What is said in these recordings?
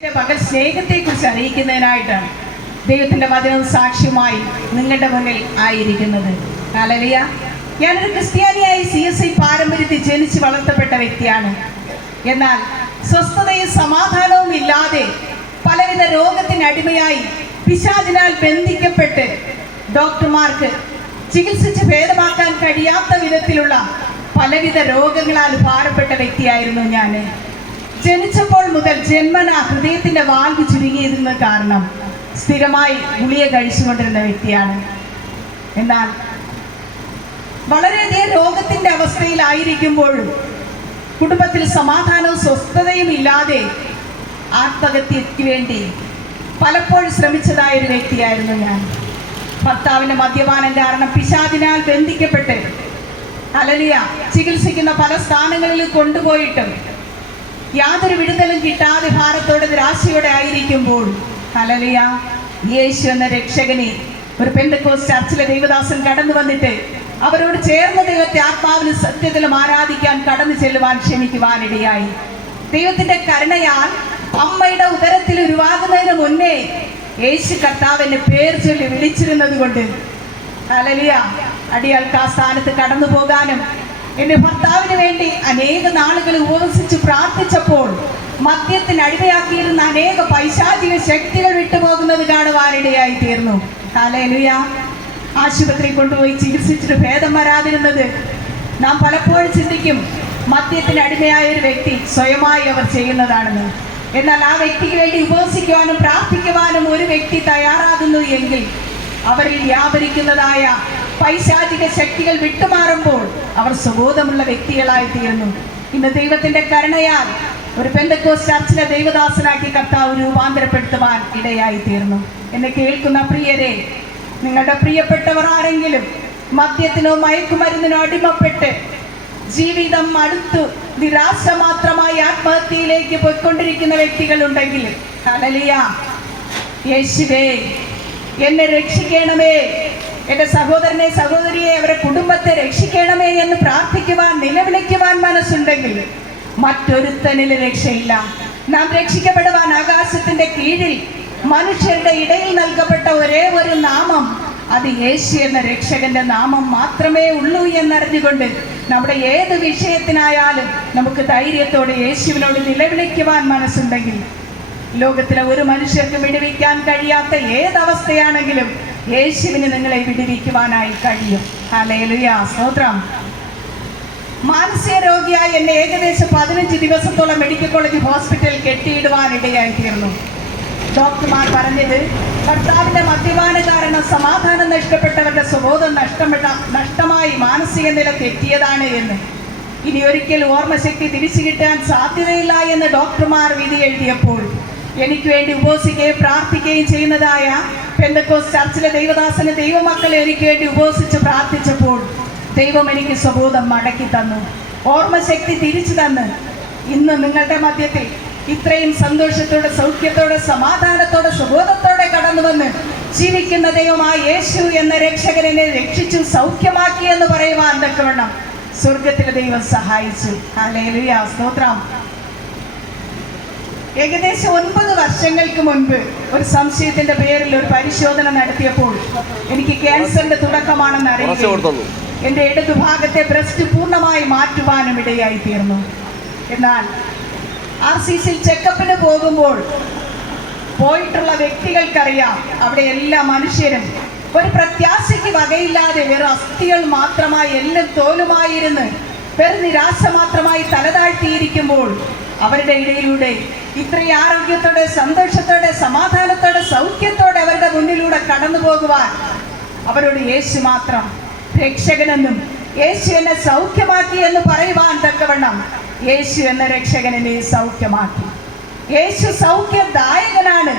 പകൽ സ്നേഹത്തെക്കുറിച്ച് അറിയിക്കുന്നതിനായിട്ടാണ് ദൈവത്തിന്റെ വചനം സാക്ഷ്യമായി നിങ്ങളുടെ മുന്നിൽ ആയിരിക്കുന്നത്. കാലലിയ ഞാനൊരു ക്രിസ്ത്യാനിയായി സി എസ് ഐ പാരമ്പര്യത്തിൽ ജനിച്ച് വളർത്തപ്പെട്ട വ്യക്തിയാണ്. എന്നാൽ സ്വസ്ഥതയും സമാധാനവും ഇല്ലാതെ പലവിധ രോഗത്തിന് അടിമയായി പിശാചിനാൽ ബന്ധിക്കപ്പെട്ട് ഡോക്ടർമാർക്ക് ചികിത്സിച്ച് ഭേദമാക്കാൻ കഴിയാത്ത വിധത്തിലുള്ള പലവിധ രോഗങ്ങളാൽ ഭാരപ്പെട്ട വ്യക്തിയായിരുന്നു ഞാൻ ജനിച്ചപ്പോൾ മുതൽ ജന്മന ഹൃദയത്തിന്റെ വാൽവ് ചുരുങ്ങിയതിന് കാരണം സ്ഥിരമായി ഗുളിയെ കഴിച്ചുകൊണ്ടിരുന്ന വ്യക്തിയാണ്. എന്നാൽ വളരെയധികം രോഗത്തിന്റെ അവസ്ഥയിലായിരിക്കുമ്പോഴും കുടുംബത്തിൽ സമാധാനവും സ്വസ്ഥതയും ഇല്ലാതെ ആത്മഹത്യക്ക് വേണ്ടി പലപ്പോഴും ശ്രമിച്ചതായ ഒരു വ്യക്തിയായിരുന്നു ഞാൻ. ഭർത്താവിന്റെ മദ്യപാനം കാരണം പിശാദിനാൽ ബന്ധിക്കപ്പെട്ട് അലലിയ ചികിത്സിക്കുന്ന പല സ്ഥാനങ്ങളിൽ കൊണ്ടുപോയിട്ടും യാതൊരു വിടുതലും കിട്ടാതെ ഭാരത്തോടെ നിരാശയോടെ ആയിരിക്കുമ്പോൾ കലലിയ യേശു എന്ന രക്ഷകനെ ഒരു പെന്തക്കോസ് ചർച്ചിലെ ദൈവദാസൻ കടന്നു വന്നിട്ട് അവരോട് ചേർന്ന ദൈവത്തെ ആത്മാവിലും സത്യത്തിലും ആരാധിക്കാൻ കടന്നു ചെല്ലുവാൻ ക്ഷമിക്കുവാനിടയായി. ദൈവത്തിന്റെ കരുണയാൽ അമ്മയുടെ ഉദരത്തിൽ ഉരുവാകുന്നതിന് മുന്നേ യേശു കർത്താവിന്റെ പേര് ചൊല്ലി വിളിച്ചിരുന്നത് കൊണ്ട് അലലിയ അടിയാൾക്ക് ആ സ്ഥാനത്ത് കടന്നു പോകാനും എന്റെ ഭർത്താവിന് വേണ്ടി അനേക നാളുകൾ ഉപവസിച്ച് പ്രാർത്ഥിച്ചപ്പോൾ മദ്യത്തിന് അടിമയാക്കിയിരുന്ന അനേക പൈശാചിക ശക്തികൾ വിട്ടുപോകുന്നത് കാണുവാനിടയായി തീർന്നു ഹലലുയ ആശുപത്രി കൊണ്ടുപോയി ചികിത്സിച്ചിട്ട് ഭേദം വരാതിരുന്നത് നാം പലപ്പോഴും ചിന്തിക്കും മദ്യത്തിന് അടിമയായ ഒരു വ്യക്തി സ്വയമായി അവർ ചെയ്യുന്നതാണെന്ന്. എന്നാൽ ആ വ്യക്തിക്ക് വേണ്ടി ഉപവസിക്കുവാനും പ്രാർത്ഥിക്കുവാനും ഒരു വ്യക്തി തയ്യാറാകുന്നു എങ്കിൽ അവരിൽ വ്യാപരിക്കുന്നതായ പൈശാചിക ശക്തികൾ വിട്ടുമാറുമ്പോൾ അവർ സുബോധമുള്ള വ്യക്തികളായി തീരുന്നു. ഇന്ന് ദൈവത്തിന്റെ കരുണയാൽ ഒരു പെന്തക്കോസ് ചർച്ചിലെ ദൈവദാസനാക്കി കർത്താവ് രൂപാന്തരപ്പെടുത്തുവാൻ ഇടയായി തീർന്നു. എന്നെ കേൾക്കുന്ന പ്രിയരെ നിങ്ങളുടെ പ്രിയപ്പെട്ടവർ ആരെങ്കിലും മദ്യത്തിനോ മയക്കുമരുന്നിനോ അടിമപ്പെട്ട് ജീവിതം അടുത്തു നിരാശ മാത്രമായി ആത്മഹത്യയിലേക്ക് പോയിക്കൊണ്ടിരിക്കുന്ന വ്യക്തികളുണ്ടെങ്കിൽ കലലിയ യേശുവേ എന്നെ രക്ഷിക്കണമേ. എന്റെ സഹോദരനെ സഹോദരിയെ അവരെ കുടുംബത്തെ രക്ഷിക്കണമേ എന്ന് പ്രാർത്ഥിക്കുവാൻ നിലവിളിക്കുവാൻ മനസ്സുണ്ടെങ്കിൽ മറ്റൊരുത്തനിൽ രക്ഷയില്ല. നാം രക്ഷിക്കപ്പെടുവാൻ ആകാശത്തിന്റെ കീഴിൽ മനുഷ്യരുടെ ഇടയിൽ നൽകപ്പെട്ട ഒരേ ഒരു നാമം അത് യേശു എന്ന രക്ഷകന്റെ നാമം മാത്രമേ ഉള്ളൂ എന്നറിഞ്ഞുകൊണ്ട് നമ്മുടെ ഏത് വിഷയത്തിനായാലും നമുക്ക് ധൈര്യത്തോടെ യേശുവിനോട് നിലവിളിക്കുവാൻ മനസ്സുണ്ടെങ്കിൽ ലോകത്തിലെ ഒരു മനുഷ്യർക്കും വിടുവിക്കാൻ കഴിയാത്ത ഏതവസ്ഥയാണെങ്കിലും യേശുവിന് നിങ്ങളെ വിടുവിക്കുവാനായി കഴിയും. ഹല്ലേലൂയ. സ്തോത്രം. മാനസിക രോഗിയായി എന്നെ ഏകദേശം പതിനഞ്ച് ദിവസത്തോളം മെഡിക്കൽ കോളേജ് ഹോസ്പിറ്റലിൽ കെട്ടിയിടുവാനിടയായി തീർന്നു ഡോക്ടർമാർ പറഞ്ഞത് ഭർത്താവിന്റെ മദ്യപാന കാരണം സമാധാനം നഷ്ടപ്പെട്ടവരുടെ സ്വബോധം നഷ്ടപ്പെട്ട നഷ്ടമായി മാനസിക നില തെറ്റിയതാണ് എന്ന്. ഇനി ഒരിക്കൽ ഓർമ്മശക്തി തിരിച്ചു കിട്ടാൻ സാധ്യതയില്ല എന്ന് ഡോക്ടർമാർ വിധി എഴുതിയപ്പോൾ എനിക്ക് വേണ്ടി ഉപസിക്കുകയും പ്രാർത്ഥിക്കുകയും ചെയ്യുന്നതായ പെന്തക്കോസ് ചർച്ചിലെ ദൈവദാസന് ദൈവമക്കളെ എനിക്ക് വേണ്ടി ഉപസിച്ച് പ്രാർത്ഥിച്ചപ്പോൾ ദൈവം എനിക്ക് സ്വബോധം മടക്കി തന്നു. ഓർമ്മശക്തി തിരിച്ചു തന്ന്. ഇന്ന് നിങ്ങളുടെ മധ്യത്തിൽ ഇത്രയും സന്തോഷത്തോടെ സൗഖ്യത്തോടെ സമാധാനത്തോടെ സുബോധത്തോടെ കടന്നു വന്ന് ജീവിക്കുന്ന ദൈവമായ യേശു എന്ന രക്ഷകനെ രക്ഷിച്ചു സൗഖ്യമാക്കി എന്ന് പറയുവാൻ തക്കവണ്ണം സ്വർഗത്തിലെ ദൈവം സഹായിച്ചു. സ്തോത്രം. ഏകദേശം ഒൻപത് വർഷങ്ങൾക്ക് മുൻപ് ഒരു സംശയത്തിന്റെ പേരിൽ ഒരു പരിശോധന നടത്തിയപ്പോൾ എനിക്ക് ക്യാൻസറിന്റെ തുടക്കമാണെന്ന് അറിയുകയും എന്റെ ഇടതുഭാഗത്തെ ബ്രസ്റ്റ് പൂർണമായി മാറ്റുവാനും ഇടയായി തീർന്നു എന്നാൽ ആർ സി സി ചെക്കപ്പിന് പോകുമ്പോൾ പോയിട്ടുള്ള വ്യക്തികൾക്കറിയാം അവിടെ എല്ലാ മനുഷ്യരും ഒരു പ്രത്യാശയ്ക്ക് വകയില്ലാതെ വെറും അസ്ഥികൾ മാത്രമായി എല്ലാം തോലുമായിരുന്ന് വെറും നിരാശ മാത്രമായി തലതാഴ്ത്തിയിരിക്കുമ്പോൾ അവരുടെ ഇടയിലൂടെ ഇത്രയും ആരോഗ്യത്തോടെ സന്തോഷത്തോടെ സമാധാനത്തോടെ സൗഖ്യത്തോടെ അവരുടെ മുന്നിലൂടെ കടന്നു പോകുവാൻ അവരോട് യേശു മാത്രം രക്ഷകനെന്നും യേശു എന്നെ സൗഖ്യമാക്കി എന്ന് പറയുവാൻ തക്കവണ്ണം യേശു എന്ന രക്ഷകനെ സൗഖ്യമാക്കി. യേശു സൗഖ്യദായകനാണ്.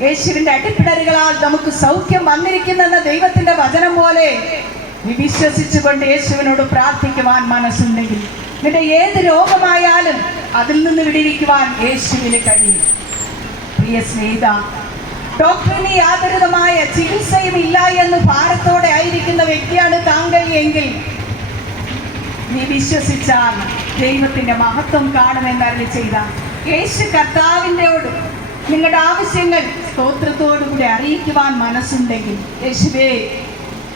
യേശുവിന്റെ അടിപ്പിടലുകളാൽ നമുക്ക് സൗഖ്യം വന്നിരിക്കുന്നെന്ന ദൈവത്തിന്റെ വചനം പോലെ വിശ്വസിച്ചുകൊണ്ട് യേശുവിനോട് പ്രാർത്ഥിക്കുവാൻ മനസ്സുണ്ടെങ്കിൽ നിന്റെ ഏത് രോഗമായാലും അതിൽ നിന്ന് വിടിവിക്കുവാൻ യേശുവിന് കഴിയും. പ്രിയ സ്നേഹിത ഡോക്ടറിന് യാതൊരുതമായ ചികിത്സയും ഇല്ല എന്ന് ഭാരത്തോടെ ആയിരിക്കുന്ന വ്യക്തിയാണ് താങ്കൾ എങ്കിൽ നീ വിശ്വസിച്ചാൽ ദൈവത്തിന്റെ മഹത്വം കാണുമെന്ന് അരുളി ചെയ്ത യേശു കർത്താവിന്റെയോട് നിങ്ങളുടെ ആവശ്യങ്ങൾ സ്തോത്രത്തോടു കൂടി അറിയിക്കുവാൻ മനസ്സുണ്ടെങ്കിൽ യേശുവേ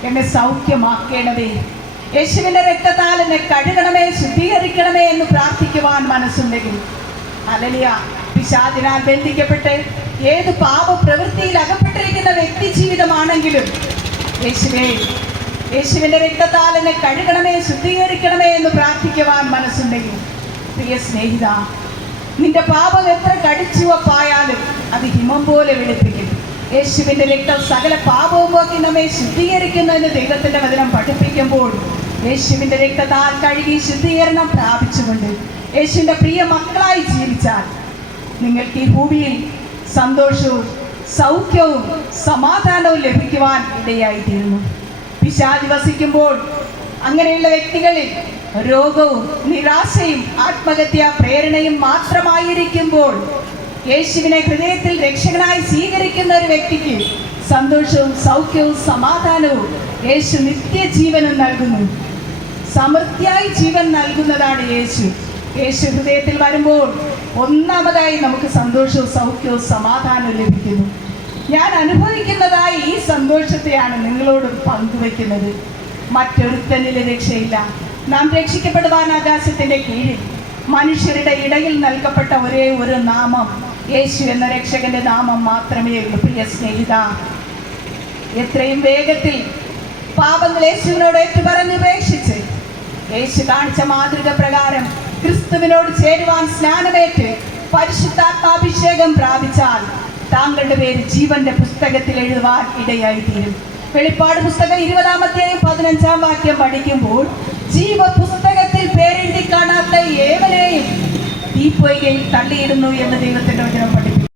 എന്നെ സൗഖ്യമാക്കണമേ. യേശുവിന്റെ രക്തത്താൽ എന്നെ കഴുകണമേ ശുദ്ധീകരിക്കണമേ എന്ന് പ്രാർത്ഥിക്കുവാൻ മനസ്സുണ്ടെങ്കിൽ അലലിയ പിശാദിനാൽ ബന്ധിക്കപ്പെട്ട് ഏത് പാപ പ്രവൃത്തിയിൽ അകപ്പെട്ടിരിക്കുന്ന വ്യക്തി ജീവിതമാണെങ്കിലും യേശുവേ യേശുവിന്റെ രക്തത്താൽ എന്നെ കഴുകണമേ ശുദ്ധീകരിക്കണമേ എന്ന് പ്രാർത്ഥിക്കുവാൻ മനസ്സുണ്ടെങ്കിൽ പ്രിയ സ്നേഹിത നിന്റെ പാപം എത്ര കടിച്ചു വപ്പായാലും അത് ഹിമം പോലെ വെളുപ്പിക്കും. യേശുവിന്റെ രക്തം സകല പാപവും പോക്കി നമ്മെ ശുദ്ധീകരിക്കുന്നു എന്ന് ദൈവത്തിന്റെ വചനം പഠിപ്പിക്കുമ്പോൾ യേശുവിന്റെ രക്തത്താൽ കഴുകി ശുദ്ധീകരണം പ്രാപിച്ചുകൊണ്ട് യേശുവിന്റെ പ്രിയ മക്കളായി ജീവിച്ചാൽ നിങ്ങൾക്ക് ഈ ഭൂമിയിൽ സന്തോഷവും സൗഖ്യവും സമാധാനവും ലഭിക്കുവാൻ ഇടയായിത്തീരുന്നു. പിശാചി വസിക്കുമ്പോൾ അങ്ങനെയുള്ള വ്യക്തികളിൽ രോഗവും നിരാശയും ആത്മഹത്യ പ്രേരണയും മാത്രമായിരിക്കുമ്പോൾ യേശുവിനെ ഹൃദയത്തിൽ രക്ഷകനായി സ്വീകരിക്കുന്ന ഒരു വ്യക്തിക്ക് സന്തോഷവും സൗഖ്യവും സമാധാനവും യേശു നിത്യജീവനും നൽകുന്നു. സമൃദ്ധിയായി ജീവൻ നൽകുന്നതാണ് യേശു. യേശു ഹൃദയത്തിൽ വരുമ്പോൾ ഒന്നാമതായി നമുക്ക് സന്തോഷവും സൗഖ്യവും സമാധാനവും ലഭിക്കുന്നു. ഞാൻ അനുഭവിക്കുന്നതായി ഈ സന്തോഷത്തെയാണ് നിങ്ങളോട് പങ്കുവെക്കുന്നത്. മറ്റൊരുത്തനിലെ രക്ഷയില്ല. നാം രക്ഷിക്കപ്പെടുവാൻ ആകാശത്തിന്റെ കീഴിൽ. മനുഷ്യരുടെ ഇടയിൽ നൽകപ്പെട്ട ഒരേ ഒരു നാമം യേശു എന്ന രക്ഷകന്റെ നാമം മാത്രമേ ഉള്ളൂ. പ്രിയ സ്നേഹിത എത്രയും വേഗത്തിൽ പാപങ്ങൾ യേശുവിനോട് ഏറ്റുപറഞ്ഞുപേക്ഷിച്ച് യേശു കാണിച്ച മാതൃക പ്രകാരം ക്രിസ്തുവിനോട് ചേരുവാൻ സ്നാനമേറ്റ് പരിശുദ്ധാത്മാഭിഷേകം പ്രാപിച്ചാൽ താങ്കളുടെ പേര് ജീവന്റെ പുസ്തകത്തിൽ എഴുതുവാൻ ഇടയായി തീരും വെളിപ്പാട് പുസ്തകം ഇരുപതാമത്തെയും പതിനഞ്ചാം വാക്യം പഠിക്കുമ്പോൾ ജീവ പുസ്തകത്തിൽ പേരെഴുതി കാണാത്ത ഏവനെയും തീപ്പൊയ്കയിൽ തള്ളിയിടുന്നു എന്ന് ദൈവത്തിന്റെ വചനം പഠിപ്പിക്കുന്നു.